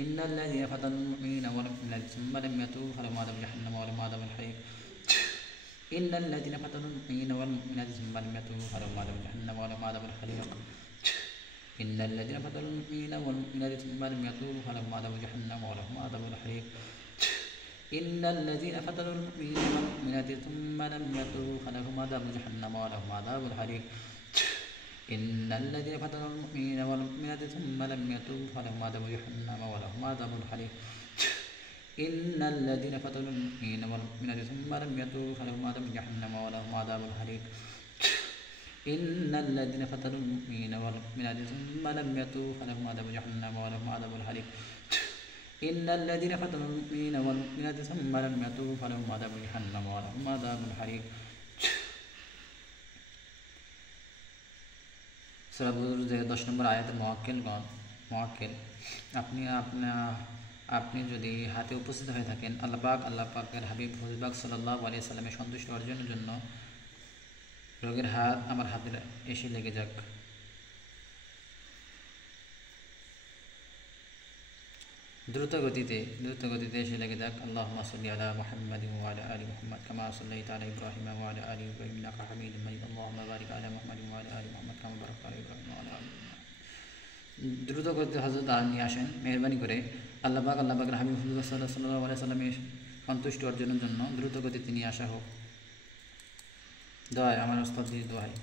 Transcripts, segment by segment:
إن الذين فتنوا المؤمنين والمؤمنات ثم لم يتوبوا فلهم عذاب جهنم ولهم عذاب الحريق إن الذين فتنوا المؤمنين والمؤمنات ثم لم يتوبوا فلهم عذاب جهنم ولهم عذاب الحريق إن الذين فتنوا المؤمنين والمؤمنات ثم لم يتوبوا فلهم عذاب جهنم ولهم عذاب الحريق إن الذين فتنوا المؤمنين والمؤمنات ثم لم يتوبوا فلهم عذاب جهنم ولهم عذاب الحريق إن الذين فتنوا المؤمنين والمؤمنات ثم لم يتوبوا فلهم عذاب جهنم ولهم عذاب الحريق إن الذين فتنوا المؤمنين والمؤمنات ثم لم يتوبوا فلهم عذاب جهنم ولهم عذاب الحريق إن الذين فتنوا المؤمنين والمؤمنات ثم لم يتوبوا فلهم عذاب جهنم ولهم عذاب الحريق إن الذين فتنوا المؤمنين والمؤمنات ثم لم يتوبوا فلهم عذاب جهنم ولهم عذاب الحريق সূরা বুরুজের 10 নম্বর আয়াতের মুআক্কিল আপনি যদি হাতে উপস্থিত হয়ে থাকেন আল্লাহ পাকের হাবিব হুজুর পাক সাল্লাল্লাহু আলাইহি সাল্লামের সন্তুষ্টি অর্জনের জন্য রোগের হাত আমার হাতে এসে লেগে যাক। দ্রুত গতিতে এসে লেগে যাক। আল্লাহুম্মা সাল্লি আলা মুহাম্মাদিন ওয়া আলা আলি মুহাম্মাদ কামা সাল্লাইতা আলা ইব্রাহিম ওয়া আলা আলি ইব্রাহিম ইন্নাকা হামিদুম মাজিদ। আল্লাহুম্মা বারিক আলা মুহাম্মাদিন ওয়া আলা আলি মুহাম্মাদ কামা বারাকতা আলা ইব্রাহিম ওয়া আলা আলি ইব্রাহিম। দ্রুত গতিতে হযরত নিয়ে আসেন মেহেরবানি করে। আল্লাহ পাকের হাবিব হুজুর সাল্লাল্লাহু আলাইহি সাল্লামের সন্তুষ্টি অর্জনের জন্য দ্রুত গতিতে নিয়ে আসা হোক। দোয়ায় আমার ওস্তাদের দোয়ায়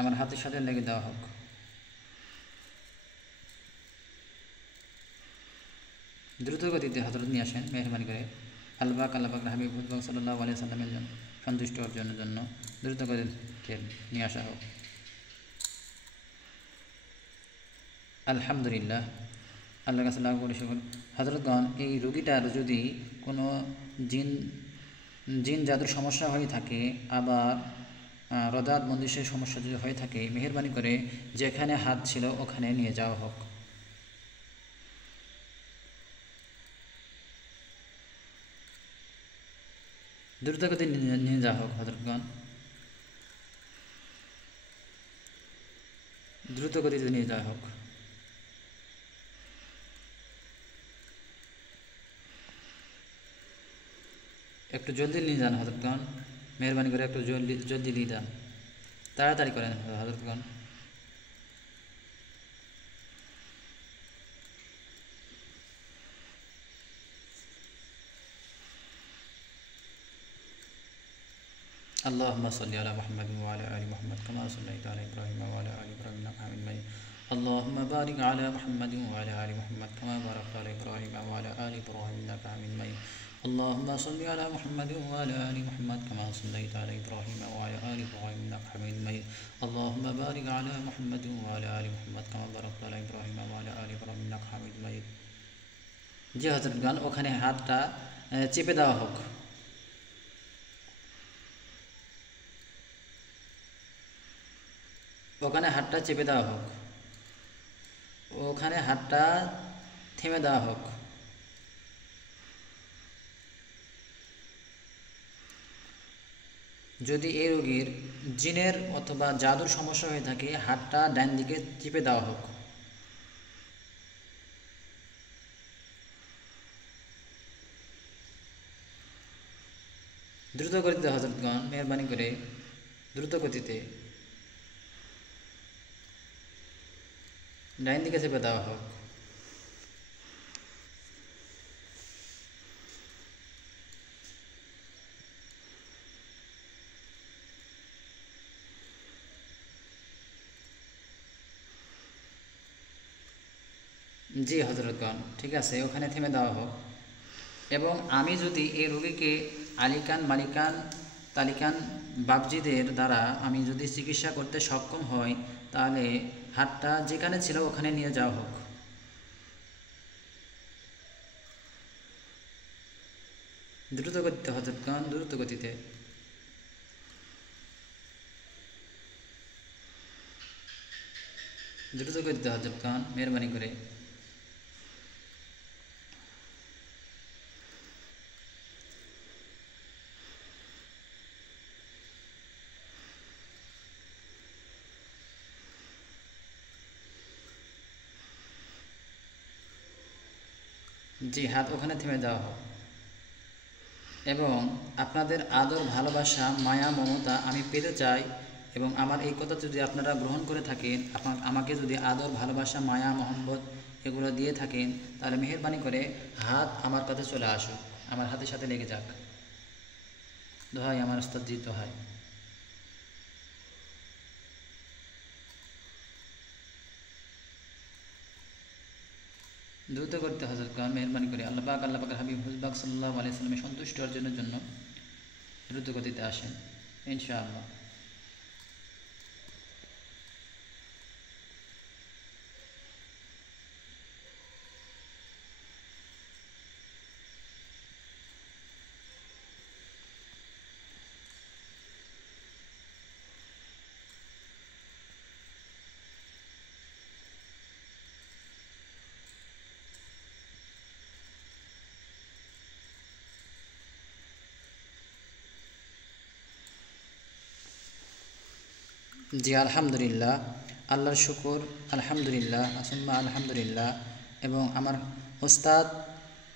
আমার হাতের সাথে লেগে দেওয়া হোক। দ্রুত গতিতে হযরত নিয়ে আসেন মেহেরবানি করে। আল্লাহ পাকের হাবিব হুজুর সাল্লাল্লাহু আলাইহি সাল্লামের জন্য সন্তুষ্ট অর্জনের জন্য দ্রুত গতিতে নিয়ে আসা হোক। আলহামদুলিল্লাহ, আল্লাহর কাছে লাখ কোটি শুকর। হযরতগণ, এই রোগীটার যদি কোনো জিন জাদুর সমস্যা হয়ে থাকে, আবার রদাত বন্দিশের সমস্যা যদি হয়ে থাকে, মেহেরবানি করে যেখানে হাত ছিল ওখানে নিয়ে যাওয়া হোক। দ্রুত গতিতে নিয়ে যাওয়া হোক হযরতগণ, দ্রুত গতিতে নিয়ে যাওয়া হোক। একটু জলদি নিয়ে যান হযরতগণ, মেহেরবানি করে একটু জলদি নিয়ে যান, তাড়াতাড়ি করেন হযরতগণ। اللهم صل على محمد وعلى آل محمد كما صليت على إبراهيم وعلى آل إبراهيم إنك حميد مجيد. اللهم بارك على محمد وعلى آل محمد كما باركت على إبراهيم وعلى آل إبراهيم إنك حميد مجيد. اللهم صل على محمد وعلى آل محمد كما صليت على إبراهيم وعلى آل إبراهيم إنك حميد مجيد. اللهم بارك على محمد وعلى آل محمد كما باركت على إبراهيم وعلى آل إبراهيم إنك حميد مجيد. জি হযরতগণ, ওখানে হাতটা চেপে দেওয়া হোক। ওখানে হাতটা চেপে দেওয়া হোক, ওখানে হাতটা থেমে দেওয়া হোক। যদি এই রোগীর জিনের অথবা জাদুর সমস্যা হয়ে থাকে, হাতটা ডান দিকে চেপে দেওয়া হোক। দ্রুত গতিতে হযরতগণ, মেহেরবানি করে দ্রুত গতিতে ডাইন দিকে চেপে দেওয়া হোক। জি হযরতগণ, ঠিক আছে, ওখানে থেমে দেওয়া হোক। এবং আমি যদি এই রোগীকে আলিকান মালিকান তালিকান বাবজিদের দ্বারা আমি যদি চিকিৎসা করতে সক্ষম হই, তাহলে হাতটা যেখানে ছিল ওখানে নিয়ে যাওয়া হোক। দ্রুত গতিতে হযরতগণ, দ্রুত গতিতে। দ্রুত গতিতে হযরতগণ, মেহেরবানি করে। জি, হাত ওখানে থেমে দেওয়া হোক। এবং আপনাদের আদর, ভালোবাসা, মায়া, মমতা আমি পেতে চাই, এবং আমার এই কথা যদি আপনারা গ্রহণ করে থাকেন, আমাকে যদি আদর, ভালোবাসা, মায়া, মহব্বত এগুলো দিয়ে থাকেন, তাহলে মেহেরবানি করে হাত আমার কাছে চলে আসুক, আমার হাতের সাথে লেগে যাক। দোহাই আমার উস্তাদ জি, দোহাই। দ্রুত করতে হজরতগণ, মেহরবানি করে আল্লাহ পাকের হাবিব হুজবাক সাল্লাল্লাহু আলাইহি সাল্লামের সন্তুষ্ট অর্জনের জন্য দ্রুত গতিতে আসেন ইনশাআল্লাহ। জি, আলহামদুলিল্লাহ, আল্লাহর শুকর, আলহামদুলিল্লাহ, আসুম্মা আলহামদুলিল্লাহ। এবং আমার ওস্তাদ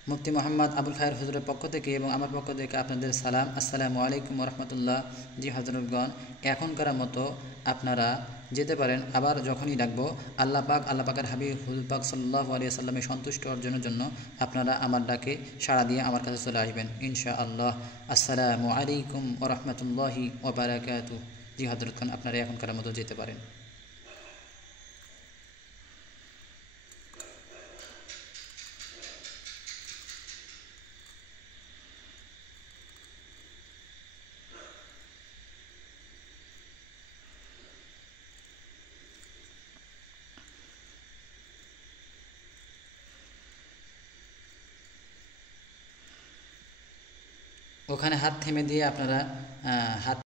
মুফতি মোহাম্মদ আবুল খায়ের হুজুরের পক্ষ থেকে এবং আমার পক্ষ থেকে আপনাদের সালাম, আসসালামু আলাইকুম রহমতুল্লাহ। জি হজরতগণ, এখনকার মতো আপনারা যেতে পারেন। আবার যখনই ডাকবো আল্লাহ পাকের হাবিব হুজুর পাক সাল্লাল্লাহু আলাইহি সাল্লামের সন্তুষ্ট অর্জনের জন্য আপনারা আমার ডাকে সাড়া দিয়ে আমার কাছে চলে আসবেন ইনশাআল্লাহ। আসসালামু আলাইকুম রহমতুল্লাহি ওয়া বারাকাতুহু। জি হজরত খান, আপনারা এখনকার মতো যেতে পারেন। ওখানে হাত থেমে দিয়ে আপনারা হাত